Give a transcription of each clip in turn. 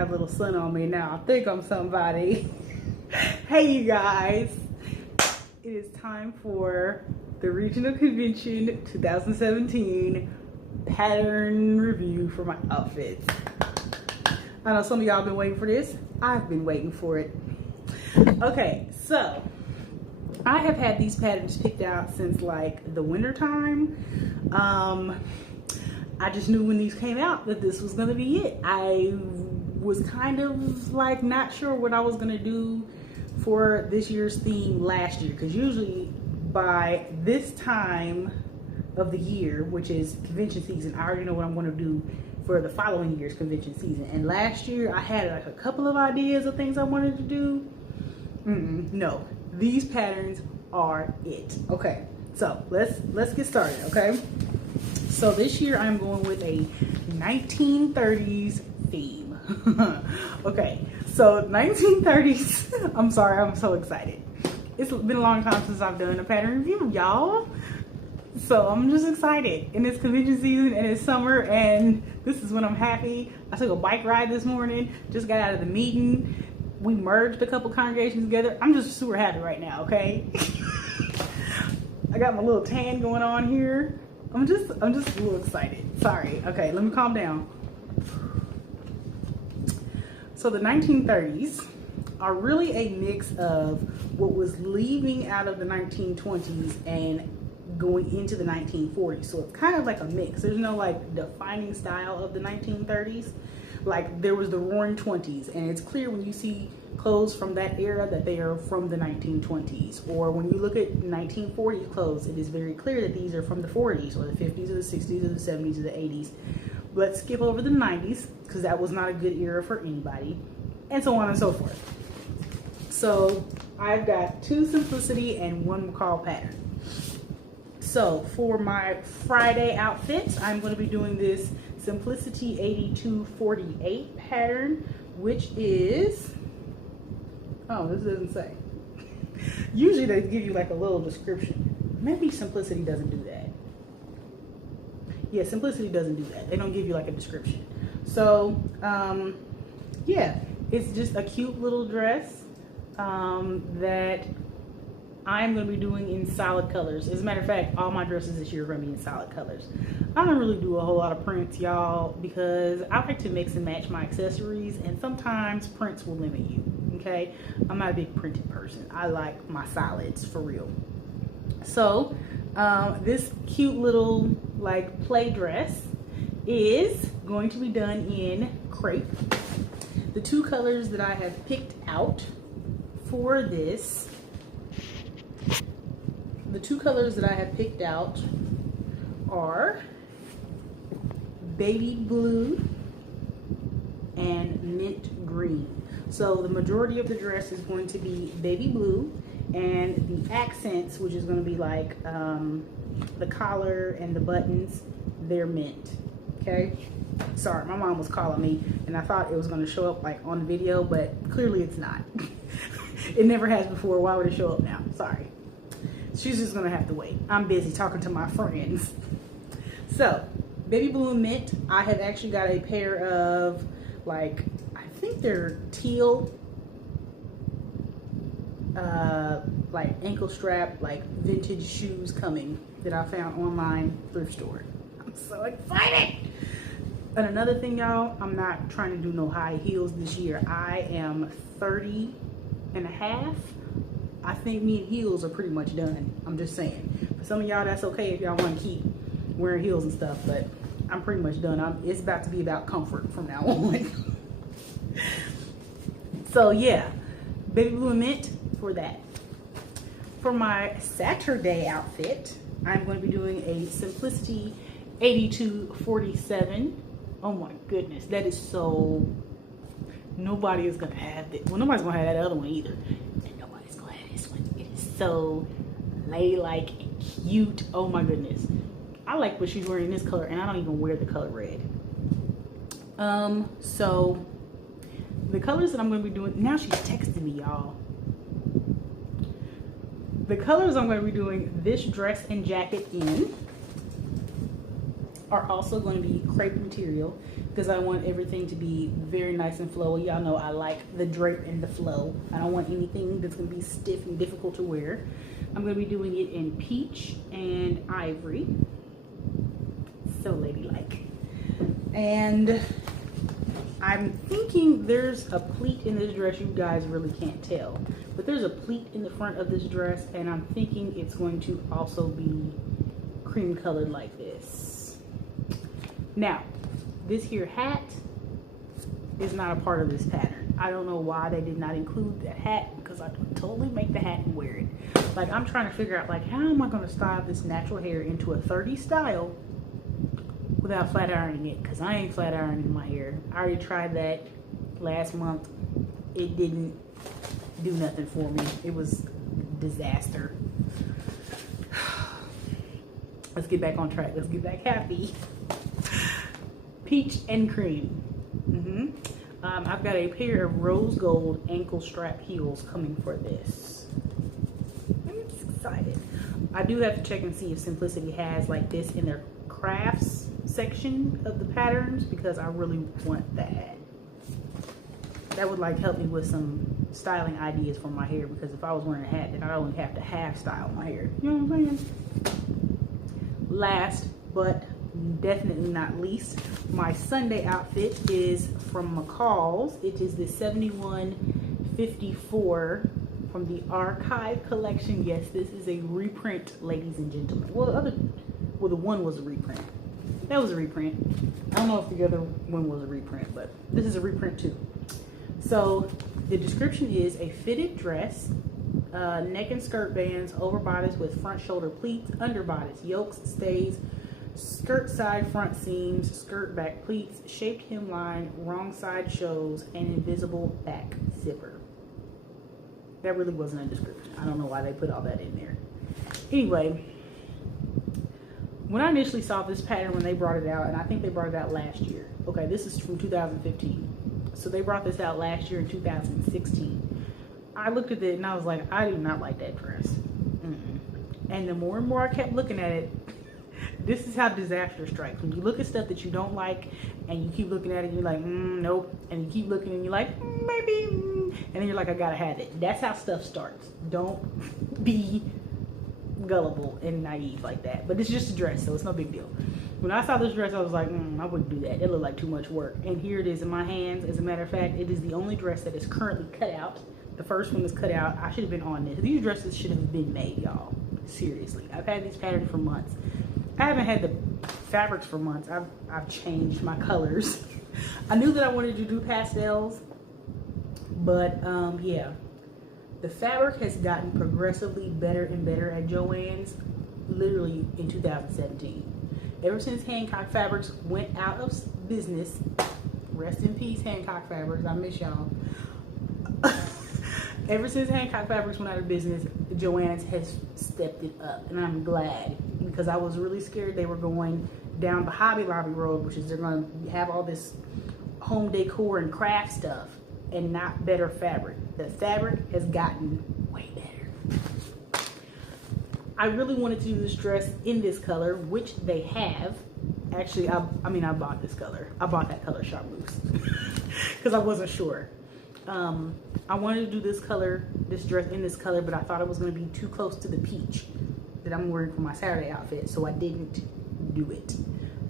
have a little sun on me now. I think I'm somebody. Hey, you guys. It is time for the Regional Convention 2017 pattern review for my outfits. I know some of y'all have been waiting for this. I've been waiting for it. Okay, so I have had these patterns picked out since like the winter time. I just knew when these came out that this was gonna be it. I was kind of like not sure what I was gonna do for this year's theme last year, because usually by this time of the year, which is convention season, I already know what I'm gonna do for the following year's convention season. And last year I had like a couple of ideas of things I wanted to do. No, these patterns are it. Okay, so let's get started. Okay, so this year I'm going with a 1930s theme. Okay, so 1930s. I'm sorry, I'm so excited. It's been a long time since I've done a pattern review, y'all. So I'm just excited. And it's convention season and it's summer, and this is when I'm happy. I took a bike ride this morning, just got out of the meeting. We merged a couple congregations together. I'm just super happy right now, okay? I got my little tan going on here. I'm just a little excited. Sorry. Okay, let me calm down. So the 1930s are really a mix of what was leaving out of the 1920s and going into the 1940s. So it's kind of like a mix. There's no like defining style of the 1930s. Like there was the roaring 20s, and it's clear when you see clothes from that era that they are from the 1920s. Or when you look at 1940s clothes, it is very clear that these are from the 40s or the 50s or the 60s or the 70s or the 80s. Let's skip over the 90s because that was not a good era for anybody, and so on and so forth. So I've got two simplicity and one McCall pattern. So for my Friday outfits, I'm going to be doing this Simplicity 8248 pattern, which is, oh, this doesn't say. Usually they give you like a little description. Maybe Simplicity doesn't do that. Yeah, Simplicity doesn't do that. They don't give you like a description. So, yeah, it's just a cute little dress that I'm going to be doing in solid colors. As a matter of fact, all my dresses this year are going to be in solid colors. I don't really do a whole lot of prints, y'all, because I like to mix and match my accessories, and sometimes prints will limit you, okay? I'm not a big printed person. I like my solids for real. So this cute little like play dress is going to be done in crepe. The two colors that I have picked out for this, are baby blue and mint green. So the majority of the dress is going to be baby blue, and the accents, which is going to be like the collar and the buttons, they're mint. Okay, sorry, my mom was calling me and I thought it was going to show up like on the video, but clearly it's not. It never has before. Why would it show up now? Sorry. She's just gonna have to wait. I'm busy talking to my friends. So, baby blue and mint. I have actually got a pair of, like, I think they're teal, like ankle strap, like vintage shoes coming that I found online thrift store. I'm so excited. And another thing, y'all, I'm not trying to do no high heels this year. I am 30 and a half. I think me and heels are pretty much done. I'm just saying. For some of y'all, that's okay if y'all want to keep wearing heels and stuff, but I'm pretty much done. It's about to be about comfort from now on. So yeah, baby blue and mint for that. For my Saturday outfit, I'm going to be doing a Simplicity 8247. Oh my goodness, that is so, nobody is going to have it. Well, nobody's going to have that other one either. It is so ladylike and cute. Oh my goodness. I like what she's wearing in this color, and I don't even wear the color red. So the colors that I'm going to be doing, now she's texting me, y'all. The colors I'm going to be doing this dress and jacket in are also going to be crepe material because I want everything to be very nice and flowy. Y'all know I like the drape and the flow. I don't want anything that's going to be stiff and difficult to wear. I'm going to be doing it in peach and ivory. So ladylike. And I'm thinking there's a pleat in this dress. You guys really can't tell. But there's a pleat in the front of this dress, and I'm thinking it's going to also be cream colored like this. Now, this here hat is not a part of this pattern. I don't know why they did not include that hat, because I could totally make the hat and wear it. Like, I'm trying to figure out, like, how am I going to style this natural hair into a 30 style without flat ironing it, because I ain't flat ironing my hair. I already tried that last month. It didn't do nothing for me. It was disaster. Let's get back on track. Let's get back happy. Peach and cream. I've got a pair of rose gold ankle strap heels coming for this. I'm just excited. I do have to check and see if Simplicity has like this in their crafts section of the patterns, because I really want that. That would like help me with some styling ideas for my hair, because if I was wearing a hat, then I only have to half style my hair. You know what I'm saying? Last but definitely not least, my Sunday outfit is from McCall's. It is the 7154 from the Archive collection. Yes, this is a reprint, ladies and gentlemen. Well, the one was a reprint. That was a reprint. I don't know if the other one was a reprint, but this is a reprint too. So the description is a fitted dress, neck and skirt bands, over bodice with front shoulder pleats, under bodice, yokes, stays, skirt side front seams, skirt back pleats, shaped hemline, wrong side shows, and invisible back zipper. That really wasn't a description. I don't know why they put all that in there. Anyway, when I initially saw this pattern when they brought it out, and I think they brought it out last year. Okay, this is from 2015. So they brought this out last year in 2016. I looked at it and I was like, I do not like that dress. And the more and more I kept looking at it, this is how disaster strikes. When you look at stuff that you don't like and you keep looking at it and you're like, nope. And you keep looking and you're like, maybe. And then you're like, I gotta have it. That's how stuff starts. Don't be gullible and naive like that. But it's just a dress, so it's no big deal. When I saw this dress, I was like, I wouldn't do that. It looked like too much work. And here it is in my hands. As a matter of fact, it is the only dress that is currently cut out. The first one is cut out. I should have been on this. These dresses should have been made, y'all. Seriously. I've had these patterns for months. I haven't had the fabrics for months. I've changed my colors. I knew that I wanted to do pastels, but yeah. The fabric has gotten progressively better and better at Joann's literally in 2017. Ever since Hancock Fabrics went out of business, rest in peace Hancock Fabrics, I miss y'all. Ever since Hancock Fabrics went out of business, Joann's has stepped it up, and I'm glad, because I was really scared they were going down the Hobby Lobby road, which is they're going to have all this home decor and craft stuff and not better fabric. The fabric has gotten way better. I really wanted to do this dress in this color, which they have. Actually, I bought this color. I bought that color charmeuse because I wasn't sure. I wanted to do this color, this dress in this color, but I thought it was going to be too close to the peach that I'm wearing for my Saturday outfit, so I didn't do it.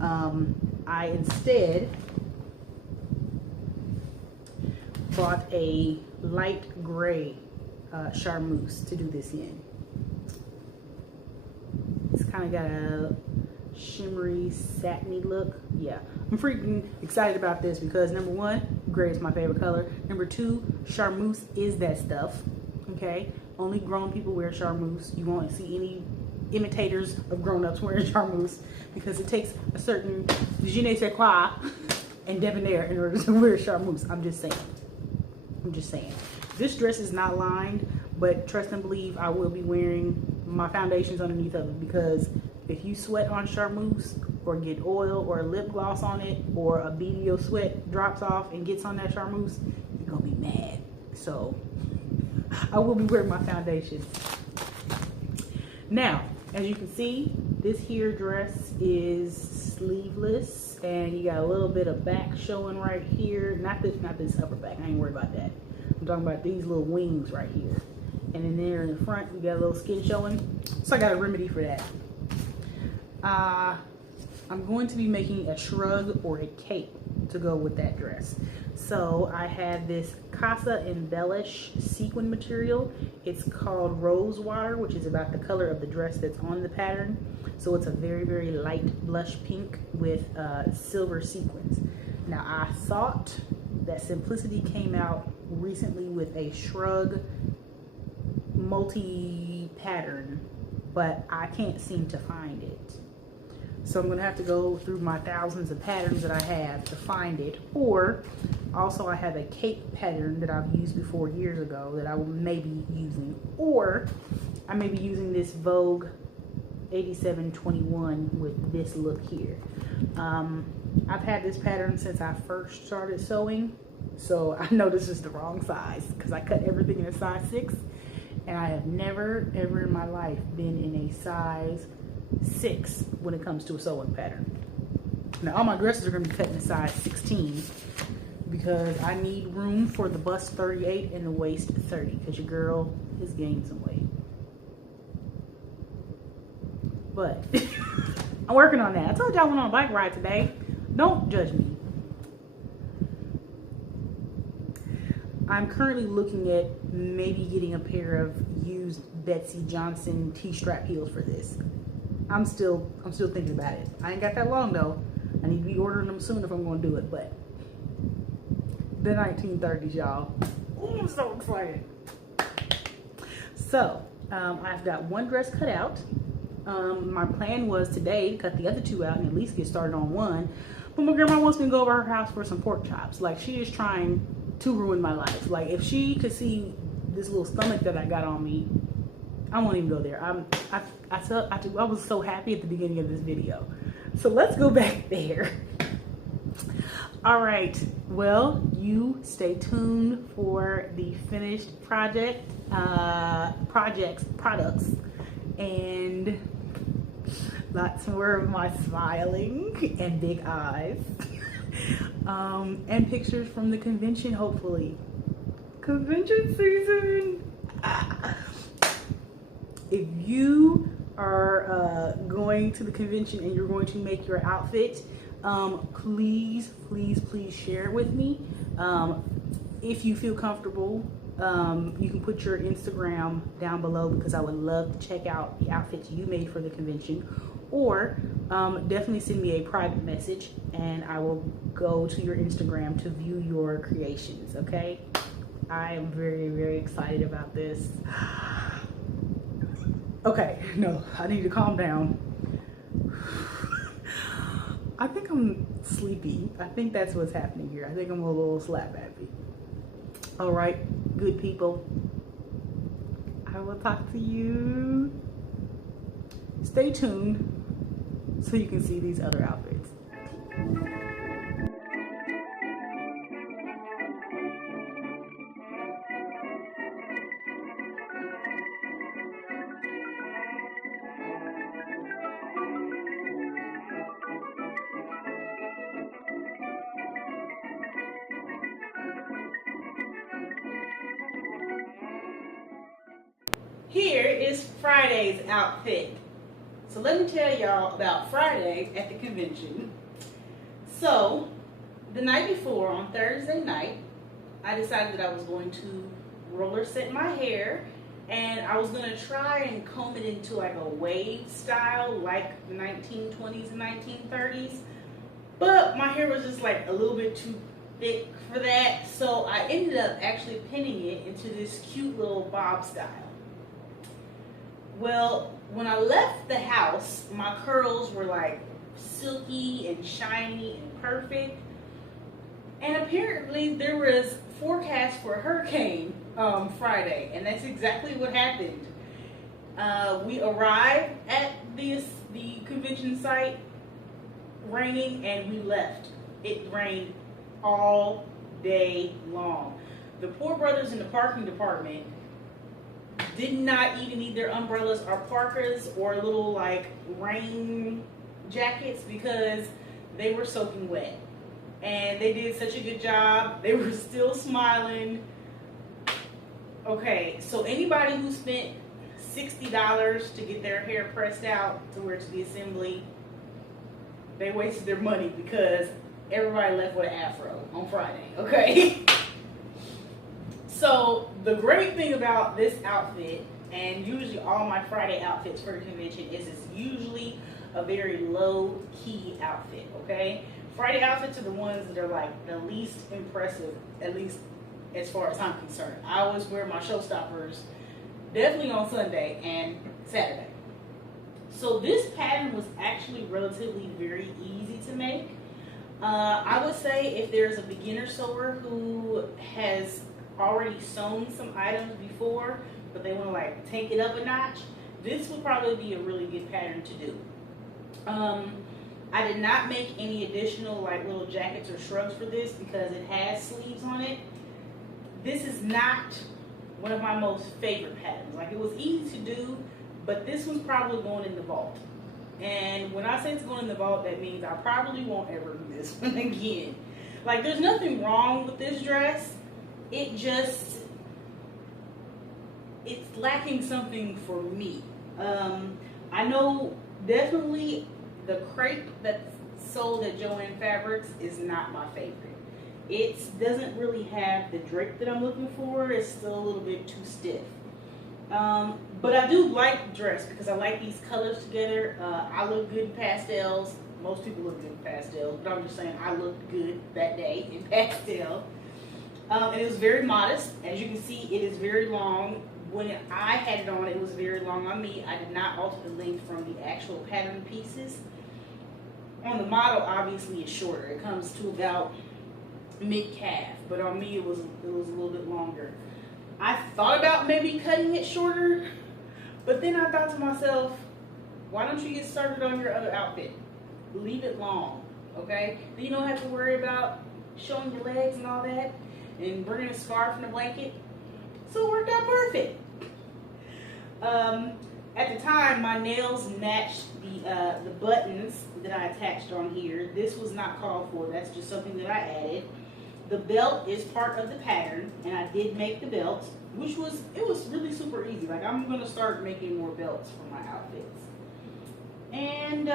I instead bought a light gray charmeuse to do this in. It's kind of got a shimmery, satiny look. Yeah, I'm freaking excited about this because number one, gray is my favorite color. Number two, charmeuse is that stuff. Okay, only grown people wear charmeuse. You won't see any imitators of grown-ups wearing charmeuse because it takes a certain je ne sais quoi and debonair in order to wear charmeuse. I'm just saying. This dress is not lined, but trust and believe I will be wearing my foundations underneath of it, because if you sweat on charmeuse or get oil or a lip gloss on it, or a BDO sweat drops off and gets on that charmeuse, you're gonna be mad. So I will be wearing my foundations. Now, as you can see, this here dress is sleeveless, and you got a little bit of back showing right here. Not this upper back. I ain't worried about that. I'm talking about these little wings right here. And then there in the front, you got a little skin showing. So I got a remedy for that. I'm going to be making a shrug or a cape to go with that dress. So I have this Casa Embellish sequin material. It's called Rose Water, which is about the color of the dress that's on the pattern. So it's a very, very light blush pink with silver sequins. Now I thought that Simplicity came out recently with a shrug multi-pattern, but I can't seem to find it. So I'm gonna have to go through my thousands of patterns that I have to find it. Or also I have a cape pattern that I've used before years ago that I will maybe using. Or I may be using this Vogue 8721 with this look here. I've had this pattern since I first started sewing. So I know this is the wrong size because I cut everything in a size 6. And I have never ever in my life been in a size 6 when it comes to a sewing pattern. Now all my dresses are going to be cut in a size 16 because I need room for the bust 38 and the waist 30 because your girl is gaining some weight. But I'm working on that. I told y'all I went on a bike ride today. Don't judge me. I'm currently looking at maybe getting a pair of used Betsy Johnson T-strap heels for this. I'm still thinking about it. I ain't got that long though. I need to be ordering them soon if I'm gonna do it, but the 1930s, y'all. Ooh, I'm so excited. So, I've got one dress cut out. My plan was today to cut the other 2 out and at least get started on one. But my grandma wants me to go over her house for some pork chops. Like, she is trying to ruin my life. Like, if she could see this little stomach that I got on me, I won't even go there. I was so happy at the beginning of this video. So let's go back there. All right. Well, you stay tuned for the finished products, and lots more of my smiling and big eyes, and pictures from the convention, hopefully. Convention season. If you are going to the convention and you're going to make your outfit, please share it with me. If you feel comfortable, you can put your Instagram down below because I would love to check out the outfits you made for the convention. Or definitely send me a private message and I will go to your Instagram to view your creations, okay? I am very, very excited about this. Okay, no, I need to calm down. I think I'm sleepy. I think that's what's happening here. I think I'm a little slap happy. All right, good people. I will talk to you. Stay tuned so you can see these other outfits. Here is Friday's outfit. So let me tell y'all about Friday at the convention. So the night before, on Thursday night, I decided that I was going to roller set my hair and I was going to try and comb it into like a wave style like the 1920s and 1930s. But my hair was just like a little bit too thick for that. So I ended up actually pinning it into this cute little bob style. Well, when I left the house, my curls were like silky and shiny and perfect. And apparently there was forecast for a hurricane Friday, and that's exactly what happened. We arrived at the convention site raining and we left. It rained all day long. The poor brothers in the parking department did not even need their umbrellas or parkas or little like rain jackets because they were soaking wet. And they did such a good job. They were still smiling. Okay, so anybody who spent $60 to get their hair pressed out to where it's the assembly, they wasted their money because everybody left with an afro on Friday, okay? So the great thing about this outfit, and usually all my Friday outfits for the convention, is it's usually a very low-key outfit, okay? Friday outfits are the ones that are like the least impressive, at least as far as I'm concerned. I always wear my showstoppers definitely on Sunday and Saturday. So this pattern was actually relatively very easy to make. I would say if there's a beginner sewer who has already sewn some items before, but they want to like take it up a notch, this would probably be a really good pattern to do. I did not make any additional like little jackets or shrugs for this because it has sleeves on it. This is not one of my most favorite patterns. Like, it was easy to do, but this one's probably going in the vault. And when I say it's going in the vault, that means I probably won't ever do this one again. Like, there's nothing wrong with this dress. It's lacking something for me. I know definitely the crepe that's sold at Joann Fabrics is not my favorite. It doesn't really have the drape that I'm looking for. It's still a little bit too stiff. But I do like the dress because I like these colors together. I look good in pastels. Most people look good in pastels, but I'm just saying I looked good that day in pastel. And it was very modest. As you can see, it is very long. When I had it on, it was very long on me. I did not alter the length from the actual pattern pieces. On the model, obviously, it's shorter. It comes to about mid-calf, but on me, it was a little bit longer. I thought about maybe cutting it shorter, but then I thought to myself, why don't you get started on your other outfit? Leave it long, okay? Then you don't have to worry about showing your legs and all that, and bringing a scarf and a blanket. So it worked out perfect. At the time, my nails matched the buttons that I attached on here. This was not called for. That's just something that I added. The belt is part of the pattern, and I did make the belt, which was really super easy. Like, I'm gonna start making more belts for my outfits. And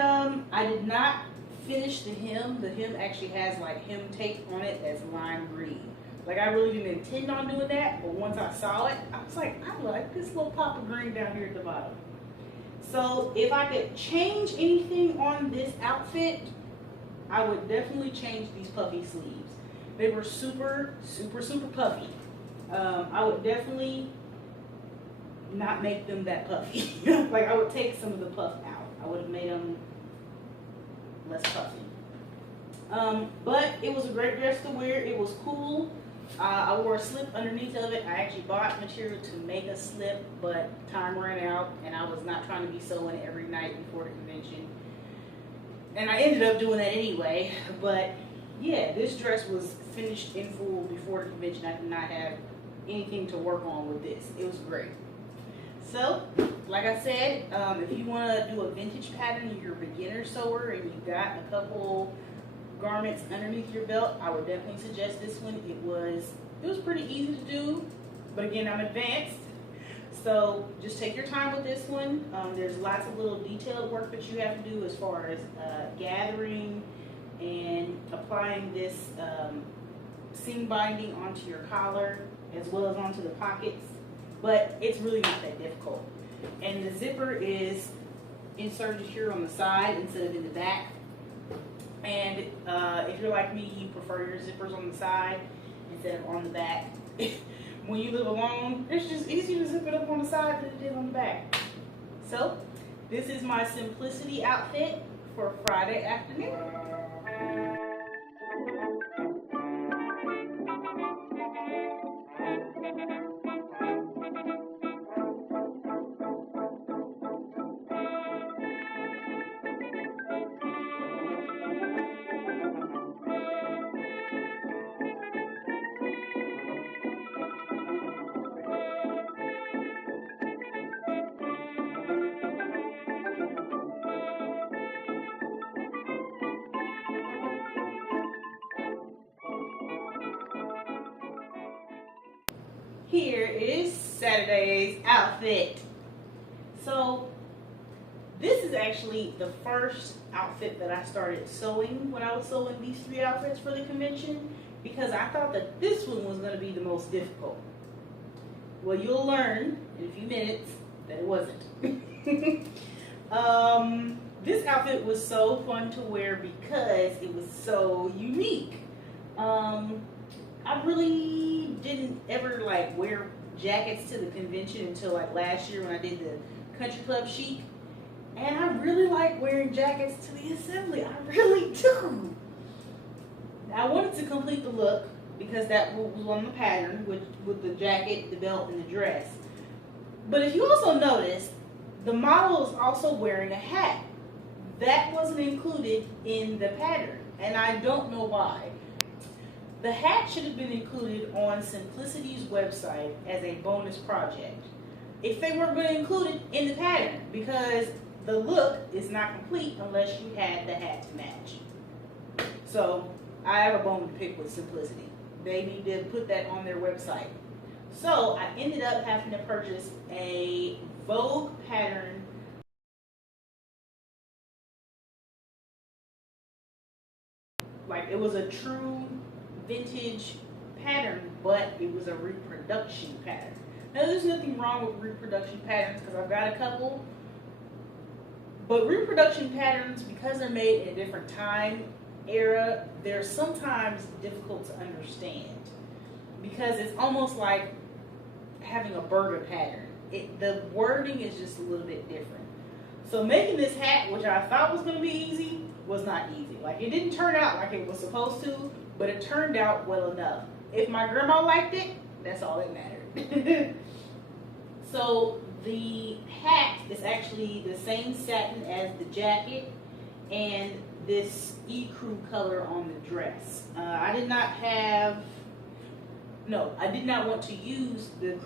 I did not finish the hem. The hem actually has like hem tape on it that's lime green. Like, I really didn't intend on doing that, but once I saw it, I was like, I like this little pop of green down here at the bottom. So if I could change anything on this outfit, I would definitely change these puffy sleeves. They were super, super, super puffy. I would definitely not make them that puffy. Like, I would take some of the puff out. I would have made them less puffy. But it was a great dress to wear. It was cool. I wore a slip underneath of it. I actually bought material to make a slip, but time ran out, and I was not trying to be sewing every night before the convention. And I ended up doing that anyway. But yeah, this dress was finished in full before the convention. I did not have anything to work on with this. It was great. So, like I said, if you want to do a vintage pattern and you're a beginner sewer and you've got a couple garments underneath your belt, I would definitely suggest this one. It was pretty easy to do, but again, I'm advanced, so just take your time with this one. There's lots of little detailed work that you have to do as far as gathering and applying this seam binding onto your collar as well as onto the pockets, but it's really not that difficult. And the zipper is inserted here on the side instead of in the back. And if you're like me, you prefer your zippers on the side instead of on the back. When you live alone, it's just easier to zip it up on the side than it is on the back. So, this is my simplicity outfit for Friday afternoon. Here is Saturday's outfit. So this is actually the first outfit that I started sewing when I was sewing these 3 outfits for the convention, because I thought that this one was going to be the most difficult. Well, you'll learn in a few minutes that it wasn't. This outfit was so fun to wear because it was so unique. I really didn't ever like wear jackets to the convention until like last year when I did the Country Club Chic. And I really like wearing jackets to the assembly. I really do. I wanted to complete the look because that was on the pattern with the jacket, the belt, and the dress. But if you also notice, the model is also wearing a hat. That wasn't included in the pattern, and I don't know why. The hat should have been included on Simplicity's website as a bonus project if they weren't going to include it in the pattern, because the look is not complete unless you had the hat to match. So I have a bone to pick with Simplicity. They need to put that on their website. So I ended up having to purchase a Vogue pattern. Like, it was a true vintage pattern, but it was a reproduction pattern. Now, there's nothing wrong with reproduction patterns because I've got a couple. But reproduction patterns, because they're made in a different time era, they're sometimes difficult to understand because it's almost like having a burger pattern. The wording is just a little bit different. So making this hat, which I thought was going to be easy, was not easy. Like, it didn't turn out like it was supposed to, but it turned out well enough. If my grandma liked it, that's all that mattered. So the hat is actually the same satin as the jacket and this ecru color on the dress. I did not want to use the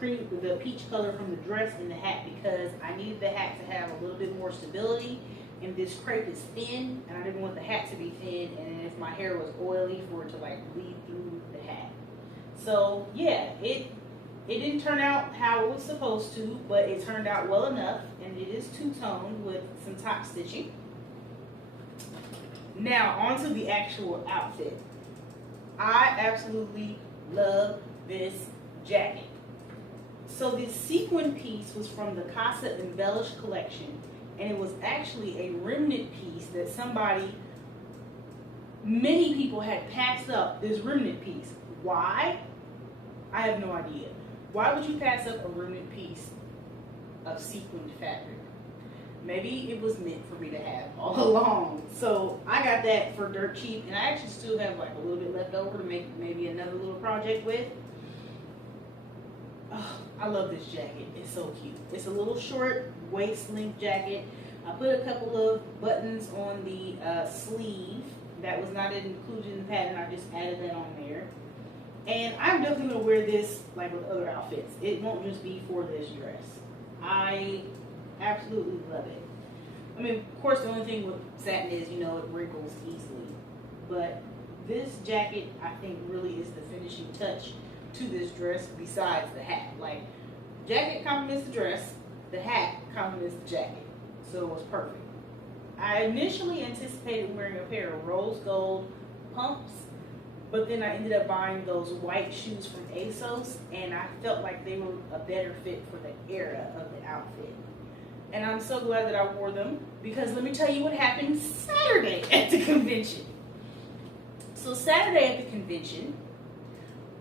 peach color from the dress in the hat because I needed the hat to have a little bit more stability, and this crepe is thin, and I didn't want the hat to be thin, and if my hair was oily, for it to like bleed through the hat. So yeah, it didn't turn out how it was supposed to, but it turned out well enough, and it is two-toned with some top stitching. Now, onto the actual outfit. I absolutely love this jacket. So this sequin piece was from the Casa Embellished collection, and it was actually a remnant piece that many people had passed up this remnant piece. Why? I have no idea. Why would you pass up a remnant piece of sequined fabric? Maybe it was meant for me to have all along. So I got that for dirt cheap, and I actually still have like a little bit left over to make maybe another little project with. Oh, I love this jacket. It's so cute. It's a little short waist length jacket. I put a couple of buttons on the sleeve that was not included in the pattern. I just added that on there. And I'm definitely going to wear this like with other outfits. It won't just be for this dress. I absolutely love it. I mean, of course, the only thing with satin is, it wrinkles easily. But this jacket, I think, really is the finishing touch to this dress besides the hat. Like, jacket complements the dress, the hat complements the jacket. So it was perfect. I initially anticipated wearing a pair of rose gold pumps, but then I ended up buying those white shoes from ASOS, and I felt like they were a better fit for the era of the outfit. And I'm so glad that I wore them, because let me tell you what happened Saturday at the convention. So Saturday at the convention,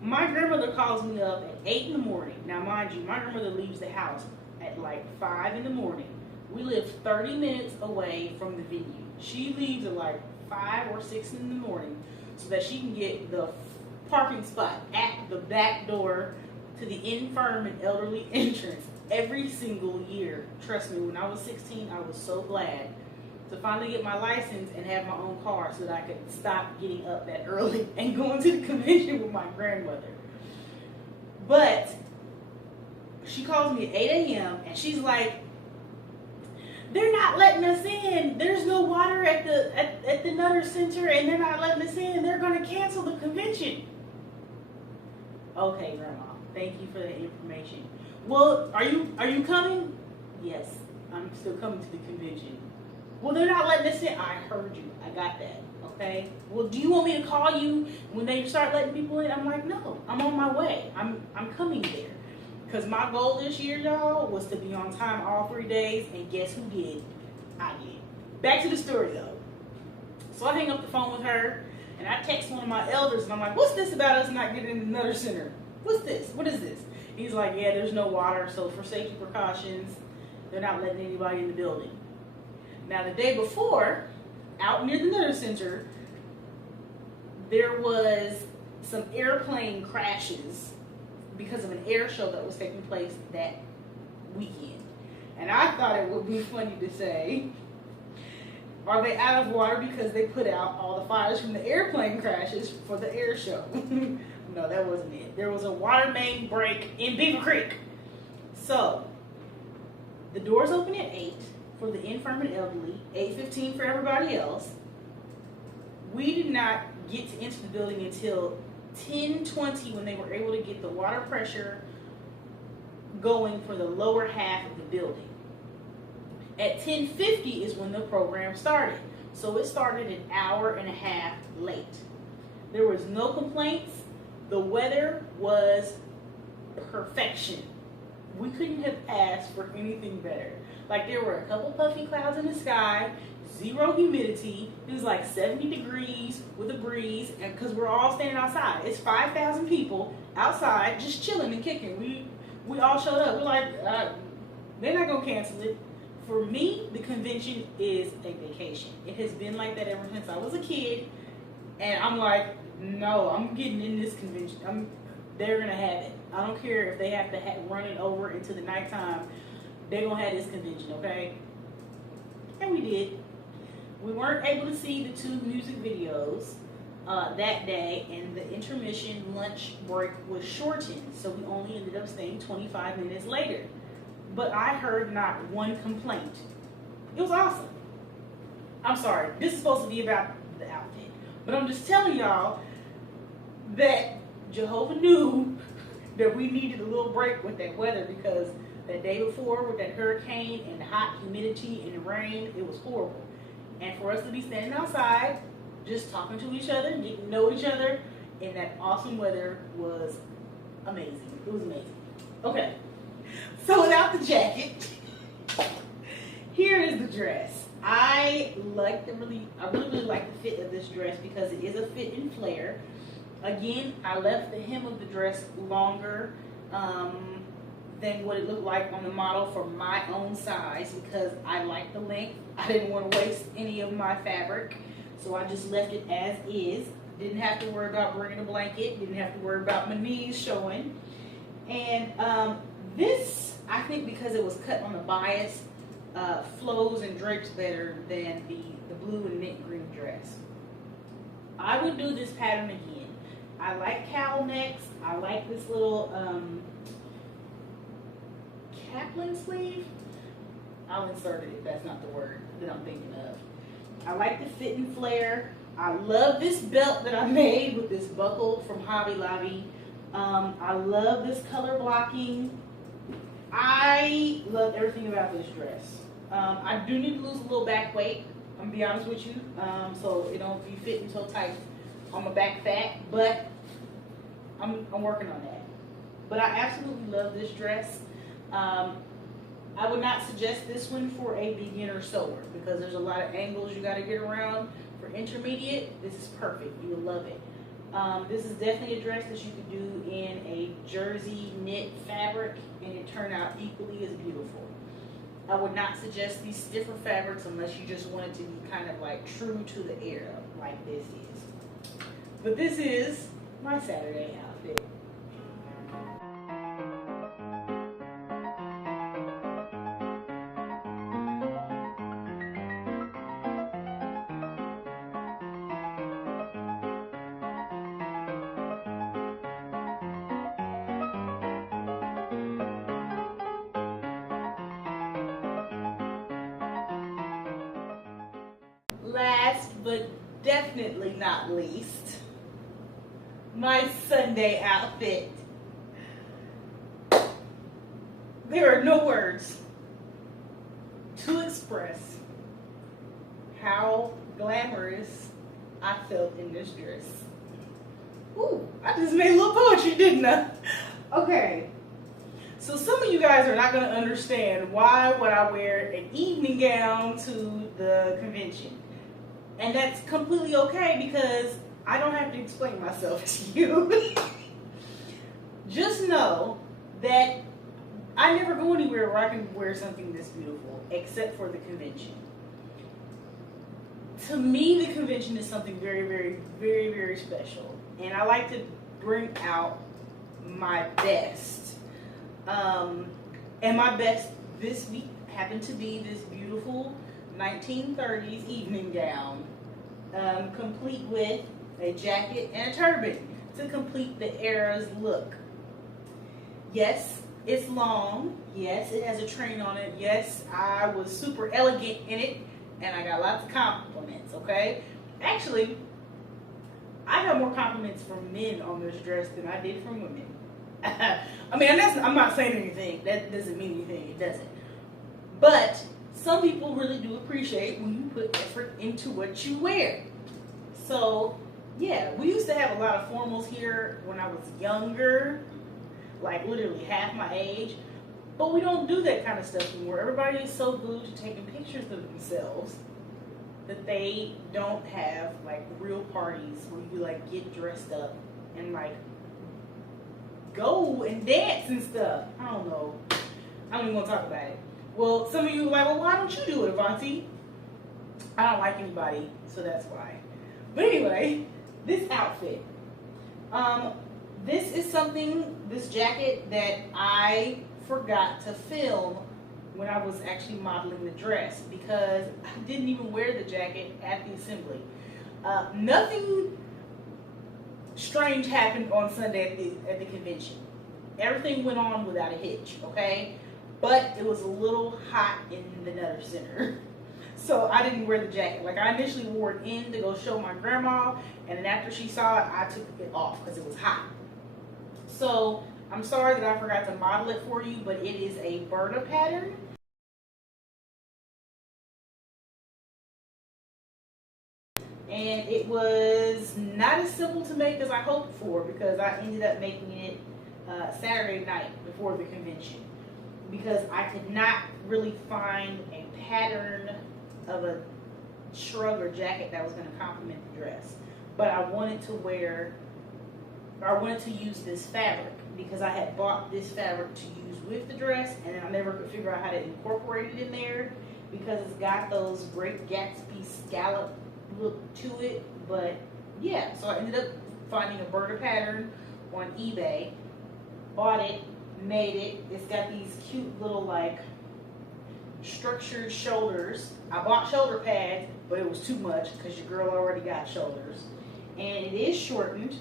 my grandmother calls me up at 8 in the morning. Now, mind you, my grandmother leaves the house at like 5 in the morning. We live 30 minutes away from the venue. She leaves at like 5 or 6 in the morning so that she can get the parking spot at the back door to the infirm and elderly entrance every single year. Trust me, when I was 16, I was so glad to finally get my license and have my own car so that I could stop getting up that early and going to the convention with my grandmother. But she calls me at 8 a.m. and she's like, they're not letting us in. There's no water at the Nutter Center, and they're not letting us in. They're going to cancel the convention. Okay, Grandma. Thank you for the information. Well, are you coming? Yes, I'm still coming to the convention. Well, they're not letting us in. I heard you. I got that. Okay. Well, do you want me to call you when they start letting people in? I'm like, no, I'm on my way. I'm coming there. Because my goal this year, y'all, was to be on time all 3 days, and guess who did? I did. Back to the story though. So I hang up the phone with her, and I text one of my elders, and I'm like, what's this about us not getting another center? What's this? What is this? He's like, yeah, there's no water, so for safety precautions, they're not letting anybody in the building. Now, the day before, out near the Nutter Center, there was some airplane crashes because of an air show that was taking place that weekend. And I thought it would be funny to say, are they out of water because they put out all the fires from the airplane crashes for the air show? No, that wasn't it. There was a water main break in Beaver Creek. So, the doors open at 8 for the infirm and elderly, 8:15 for everybody else. We did not get to enter the building until 10:20 when they were able to get the water pressure going for the lower half of the building. At 10:50 is when the program started. So it started an hour and a half late. There was no complaints. The weather was perfection. We couldn't have asked for anything better. Like, there were a couple puffy clouds in the sky, zero humidity. It was like 70 degrees with a breeze, and because we're all standing outside. It's 5,000 people outside just chilling and kicking. We all showed up. We're like, they're not gonna cancel it. For me, the convention is a vacation. It has been like that ever since I was a kid, and I'm like, no, I'm getting in this convention. They're gonna have it. I don't care if they have to run it over into the nighttime. They're gonna have this convention, okay? And we did. We weren't able to see the 2 music videos that day, and the intermission lunch break was shortened, so we only ended up staying 25 minutes later. But I heard not one complaint. It was awesome. I'm sorry, this is supposed to be about the outfit, but I'm just telling y'all that Jehovah knew that we needed a little break with that weather, because that day before with that hurricane and the hot humidity and the rain, it was horrible. And for us to be standing outside, just talking to each other, getting to know each other in that awesome weather was amazing. It was amazing. Okay, so without the jacket, here is the dress. I really like the fit of this dress because it is a fit and flare. Again, I left the hem of the dress longer than what it looked like on the model for my own size, because I like the length. I didn't want to waste any of my fabric, so I just left it as is. Didn't have to worry about bringing a blanket. Didn't have to worry about my knees showing. And this, I think, because it was cut on the bias, flows and drapes better than the blue and mint green dress. I would do this pattern again. I like cowl necks. I like this little Kaplan sleeve. I'll insert it if that's not the word that I'm thinking of. I like the fit and flare. I love this belt that I made with this buckle from Hobby Lobby. I love this color blocking. I love everything about this dress. I do need to lose a little back weight, I'm gonna be honest with you, so it don't be fitting so tight on my back fat, but I'm working on that. But I absolutely love this dress. I would not suggest this one for a beginner sewer because there's a lot of angles you got to get around. For intermediate, this is perfect. You will love it. This is definitely a dress that you could do in a jersey knit fabric, and it turned out equally as beautiful. I would not suggest these stiffer fabrics unless you just wanted to be kind of like true to the era, like this is. But this is my Saturday outfit. Last but definitely not least, my Sunday outfit. There are no words to express how glamorous I felt in this dress. Ooh, I just made a little poetry, didn't I? Okay. So some of you guys are not going to understand why would I wear an evening gown to the convention. And that's completely okay because I don't have to explain myself to you. Just know that I never go anywhere where I can wear something this beautiful except for the convention. To me, the convention is something very, very, very, very special. And I like to bring out my best. And my best this week happened to be this beautiful 1930s evening gown, complete with a jacket and a turban to complete the era's look. Yes, it's long. Yes, it has a train on it. Yes, I was super elegant in it, and I got lots of compliments, okay? Actually, I got more compliments from men on this dress than I did from women. I mean, I'm not saying anything. That doesn't mean anything. It doesn't. But some people really do appreciate when you put effort into what you wear. So, yeah, we used to have a lot of formals here when I was younger, like literally half my age. But we don't do that kind of stuff anymore. Everybody is so glued to taking pictures of themselves that they don't have like real parties where you like get dressed up and like go and dance and stuff. I don't know. I don't even want to talk about it. Well, some of you are like, well, why don't you do it, Avanti? I don't like anybody, so that's why. But anyway, this outfit. This is something, this jacket that I forgot to film when I was actually modeling the dress because I didn't even wear the jacket at the assembly. Nothing strange happened on Sunday at the convention. Everything went on without a hitch, okay? But it was a little hot in the Nutter Center. So I didn't wear the jacket. Like I initially wore it in to go show my grandma, and then after she saw it, I took it off because it was hot. So I'm sorry that I forgot to model it for you, but it is a Berta pattern. And it was not as simple to make as I hoped for because I ended up making it Saturday night before the convention because I could not really find a pattern of a shrug or jacket that was going to complement the dress. But I wanted to use this fabric because I had bought this fabric to use with the dress and I never could figure out how to incorporate it in there because it's got those Great Gatsby scallop look to it. But yeah, so I ended up finding a Berta pattern on eBay, bought it, made it. It's got these cute little like structured shoulders. I bought shoulder pads, but it was too much because your girl already got shoulders. And it is shortened.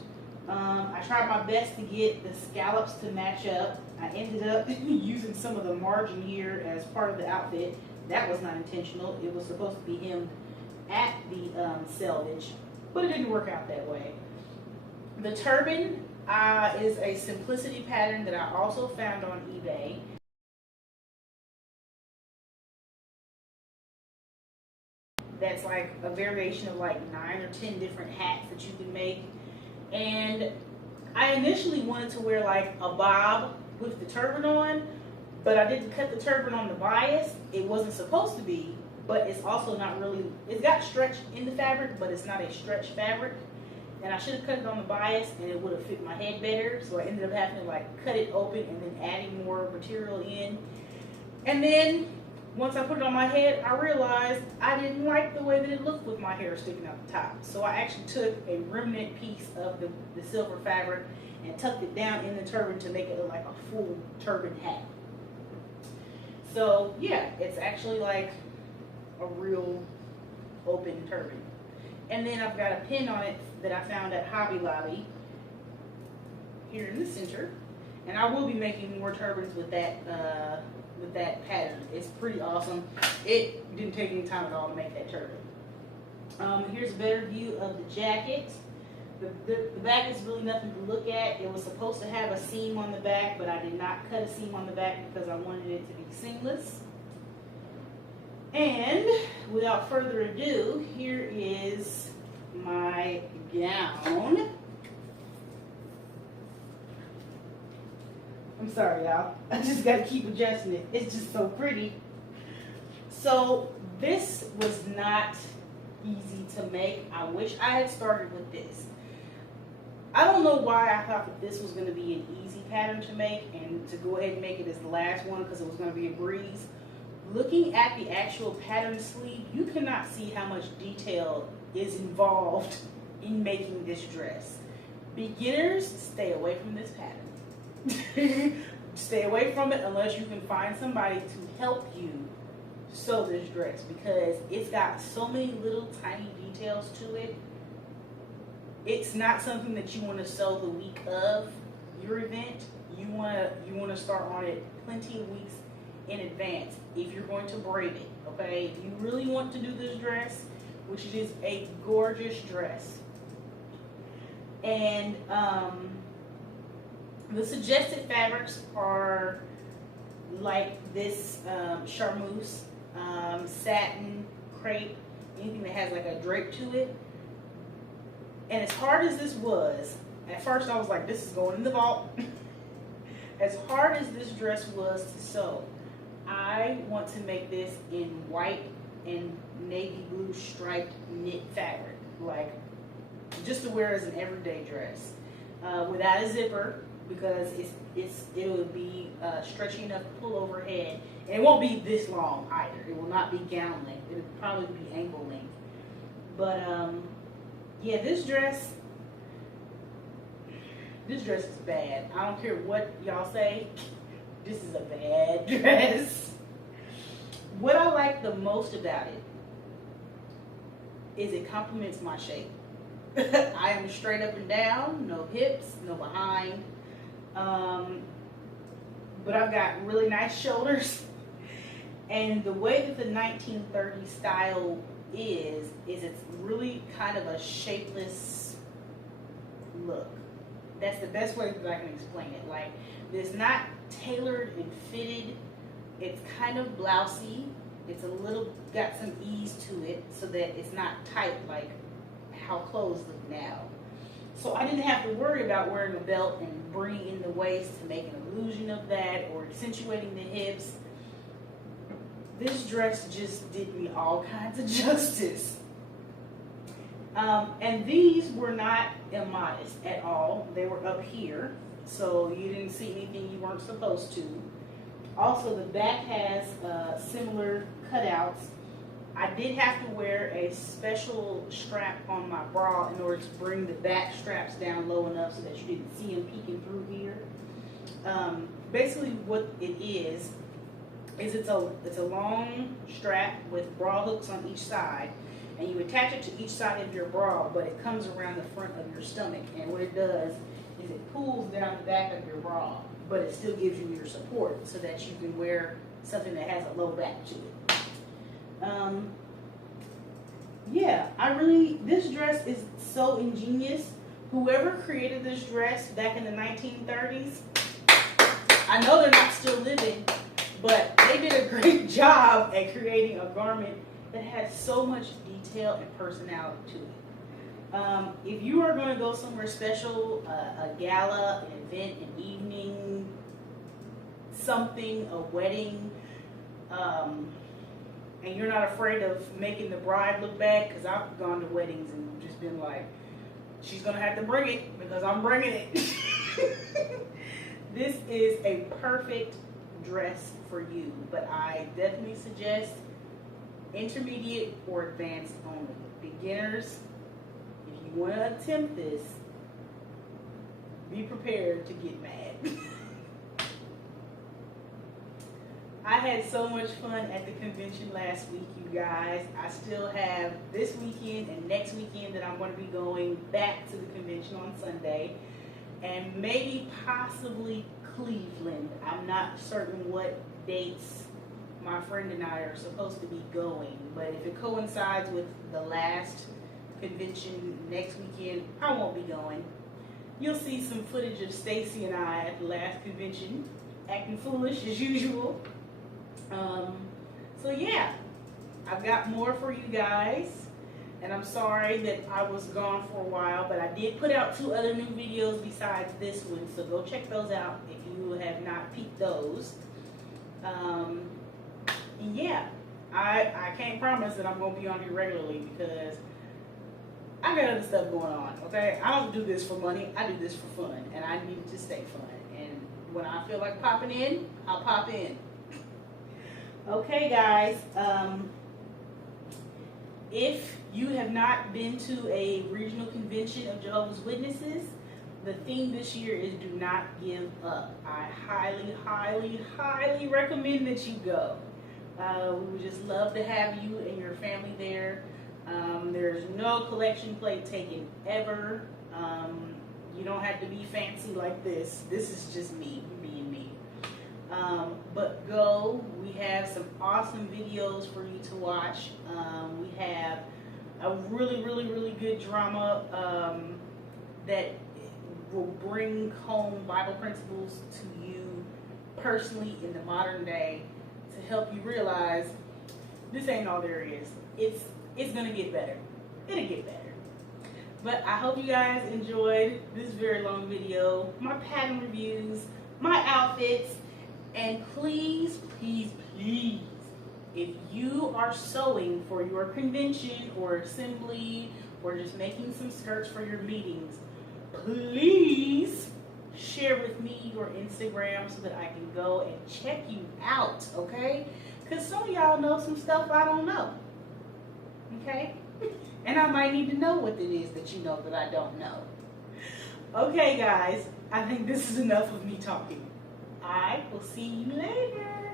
I tried my best to get the scallops to match up. I ended up using some of the margin here as part of the outfit. That was not intentional. It was supposed to be hemmed at the selvage, but it didn't work out that way. The turban is a simplicity pattern that I also found on eBay. That's like a variation of like 9 or 10 different hats that you can make. And I initially wanted to wear like a bob with the turban on, but I didn't cut the turban on the bias. It wasn't supposed to be, but it's also not really, it's got stretch in the fabric, but it's not a stretch fabric. And I should have cut it on the bias and it would have fit my head better. So I ended up having to like cut it open and then adding more material in. And then once I put it on my head, I realized I didn't like the way that it looked with my hair sticking out the top. So I actually took a remnant piece of the silver fabric and tucked it down in the turban to make it look like a full turban hat. So yeah, it's actually like a real open turban. And then I've got a pin on it that I found at Hobby Lobby here in the center. And I will be making more turbans with that pattern. It's pretty awesome. It didn't take any time at all to make that turban. Here's a better view of the jacket. The back is really nothing to look at. It was supposed to have a seam on the back, but I did not cut a seam on the back because I wanted it to be seamless. And without further ado, here is my gown. I'm sorry, y'all. I just got to keep adjusting it. It's just so pretty. So this was not easy to make. I wish I had started with this. I don't know why I thought that this was going to be an easy pattern to make and to go ahead and make it as the last one because it was going to be a breeze. Looking at the actual pattern sleeve, you cannot see how much detail is involved in making this dress. Beginners, stay away from this pattern. Stay away from it unless you can find somebody to help you sew this dress because it's got so many little tiny details to it. It's not something that you want to sew the week of your event. You want to start on it plenty of weeks in advance if you're going to braid it, okay? If you really want to do this dress, which is a gorgeous dress. And the suggested fabrics are like this charmeuse, satin, crepe, anything that has like a drape to it. And as hard as this was, at first I was like, this is going in the vault. As hard as this dress was to sew, I want to make this in white and navy blue striped knit fabric, like just to wear as an everyday dress, without a zipper because it would be stretchy enough to pull overhead, and it won't be this long either. It will not be gown length. It will probably be ankle length. But yeah, this dress is bad. I don't care what y'all say. This is a bad dress. What I like the most about it is it complements my shape. I am straight up and down, no hips, no behind. But I've got really nice shoulders. And the way that the 1930s style is it's really kind of a shapeless look. That's the best way that I can explain it. Like, it's not tailored and fitted. It's kind of blousy. It's a little, got some ease to it so that it's not tight like how clothes look now. So I didn't have to worry about wearing a belt and bringing in the waist to make an illusion of that or accentuating the hips. This dress just did me all kinds of justice. And these were not immodest at all. They were up here, so you didn't see anything you weren't supposed to. Also, the back has similar cutouts. I did have to wear a special strap on my bra in order to bring the back straps down low enough so that you didn't see them peeking through here. Basically what it is it's a long strap with bra hooks on each side, and you attach it to each side of your bra, but it comes around the front of your stomach, and what it does is it pulls down the back of your bra, but it still gives you your support so that you can wear something that has a low back to it. Yeah, this dress is so ingenious. Whoever created this dress back in the 1930s, I know they're not still living, but they did a great job at creating a garment that has so much detail and personality to it. If you are going to go somewhere special, a gala, an event, an evening, something, a wedding, and you're not afraid of making the bride look bad, because I've gone to weddings and just been like, she's going to have to bring it because I'm bringing it. This is a perfect dress for you, but I definitely suggest intermediate or advanced only. Beginners, if you want to attempt this, be prepared to get mad. I had so much fun at the convention last week, you guys. I still have this weekend and next weekend that I'm going to be going back to the convention on Sunday, and maybe possibly Cleveland. I'm not certain what dates my friend and I are supposed to be going, but if it coincides with the last convention next weekend. I won't be going. You'll see some footage of Stacy and I at the last convention, acting foolish as usual. So yeah, I've got more for you guys, and I'm sorry that I was gone for a while, but I did put out 2 other new videos besides this one, so go check those out if you have not peeped those. Yeah, I can't promise that I'm going to be on here regularly because I got other stuff going on, okay? I don't do this for money. I do this for fun, and I need it to stay fun. And when I feel like popping in, I'll pop in. Okay, guys. If you have not been to a regional convention of Jehovah's Witnesses, the theme this year is do not give up. I highly, highly, highly recommend that you go. We would just love to have you and your family there. There's no collection plate taken ever. You don't have to be fancy like this. This is just me being me. But go. We have some awesome videos for you to watch. We have a really, really, really good drama that will bring home Bible principles to you personally in the modern day to help you realize this ain't all there is. It's gonna get better. It'll get better. But I hope you guys enjoyed this very long video, my pattern reviews, my outfits, and please, please, please, if you are sewing for your convention or assembly or just making some skirts for your meetings, please share with me your Instagram so that I can go and check you out, okay? Because some of y'all know some stuff I don't know, okay? And I might need to know what it is that you know that I don't know. Okay, guys, I think this is enough of me talking. I will see you later.